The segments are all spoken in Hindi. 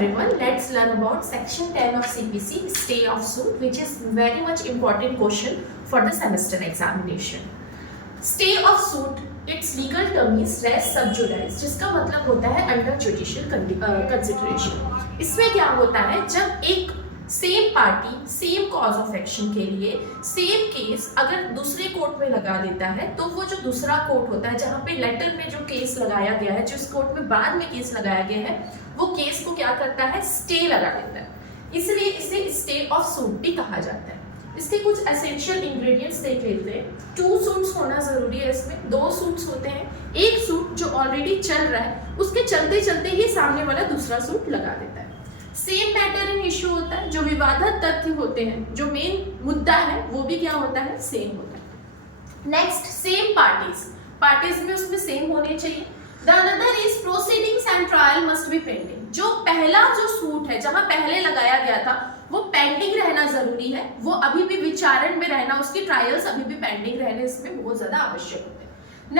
everyone, let's learn about section 10 of CPC, stay of suit, which is very much important question for the semester examination. Stay of suit, its legal term is res sub judice, जिसका मतलब होता है अंडर जुडिशियल कंसिडरेशन। इसमें क्या होता है, जब एक same party same cause of action के लिए सेम केस अगर दूसरे कोर्ट में लगा देता है, तो वो जो दूसरा कोर्ट होता है जहाँ पे लेटर में जो केस लगाया गया है, जिस कोर्ट में बाद में केस लगाया गया है, वो केस को क्या करता है, स्टे लगा देता है। इसलिए इसे स्टे ऑफ सूट भी कहा जाता है। इसके कुछ एसेंशियल इंग्रेडिएंट्स देख लेते हैं। 2 सूट्स होना जरूरी है, इसमें 2 सूट्स होते हैं। एक सूट जो ऑलरेडी चल रहा है, उसके चलते चलते ही सामने वाला दूसरा सूट लगा देता है। सेम मैटर इन इश्यू होता है, जो विवादित तथ्य होते हैं, जो मेन मुद्दा है वो भी क्या होता है, सेम होता है। नेक्स्ट, सेम पार्टीज भी उसमें सेम होने चाहिए। The another is proceedings and trial must be pending. जो पहला जो सूट है, जहां पहले लगाया गया था, वो पेंडिंग रहना जरूरी है, वो अभी भी विचारण में रहना, उसकी ट्रायल्स अभी भी पेंडिंग रहने इसमें बहुत ज्यादा आवश्यक होते हैं।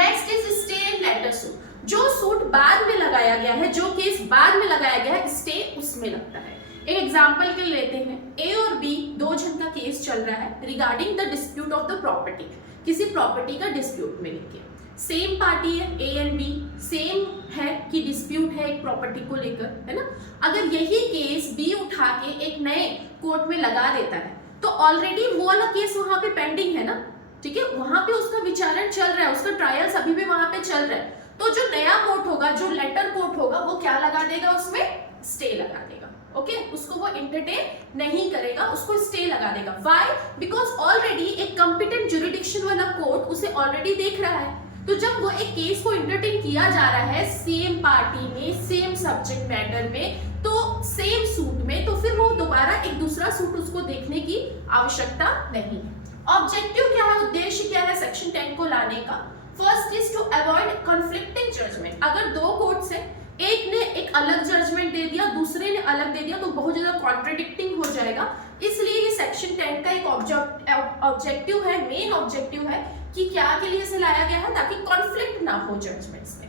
Next is stay in later suit. जो सूट बाद में लगाया गया है, जो केस बाद में लगाया गया है, स्टे उसमें लगता है। एक एग्जांपल के लेते हैं, ए और बी 2 जन का केस चल रहा है regarding the dispute of the property, किसी प्रॉपर्टी का डिस्प्यूट में लेके। सेम पार्टी है, ए एंड बी सेम है कि डिस्प्यूट है एक प्रॉपर्टी को लेकर, है ना। अगर यही केस बी उठा के एक नए कोर्ट में लगा देता है, तो ऑलरेडी वो वाला केस वहां पे पेंडिंग है ना, ठीक है, वहां पे उसका विचारण चल रहा है, उसका ट्रायल्स अभी भी वहां पे चल रहा है। तो जो नया कोर्ट होगा, जो लेटर कोर्ट होगा, वो क्या लगा देगा, उसमें स्टे लगा देगा। ओके, उसको वो एंटरटेन नहीं करेगा, उसको स्टे लगा देगा। व्हाई? बिकॉज ऑलरेडी एक कॉम्पिटेंट ज्यूरिडिक्शन वाला कोर्ट उसे ऑलरेडी देख रहा है। तो जब वो एक केस को एंटरटेन किया जा रहा है सेम पार्टी में, सेम सब्जेक्ट मैटर में, तो सेम सूट में, तो फिर वो दोबारा एक दूसरा सूट उसको देखने की आवश्यकता नहीं है। ऑब्जेक्टिव क्या है, उद्देश्य क्या है सेक्शन 10 को लाने का? First is to avoid conflicting judgment. अगर 2 कोर्ट्स हैं, एक ने एक अलग जजमेंट दे दिया, दूसरे ने अलग दे दिया, तो बहुत ज्यादा कॉन्ट्रडिक्टिंग हो जाएगा। इसलिए ये सेक्शन 10 का एक ऑब्जेक्टिव है, मेन ऑब्जेक्टिव है कि क्या के लिए इसे लाया गया है, ताकि कॉन्फ्लिक्ट ना हो जजमेंट्स में।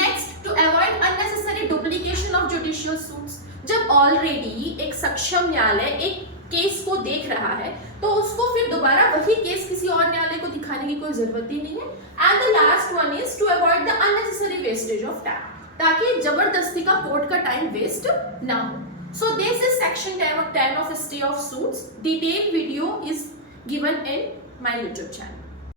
Next, to avoid unnecessary duplication of judicial suits. जब ऑलरेडी एक सक्षम न्यायालय एक केस को देख रहा है, तो उसको फिर दोबारा वही केस किसी और न्यायालय को दिखाने की कोई जरूरत ही नहीं है। And the last one is to avoid the unnecessary wastage of time, ताकि जबरदस्ती का कोर्ट का टाइम वेस्ट ना हो। So this is section 10 of stay of suits. Detailed video is given in my YouTube channel.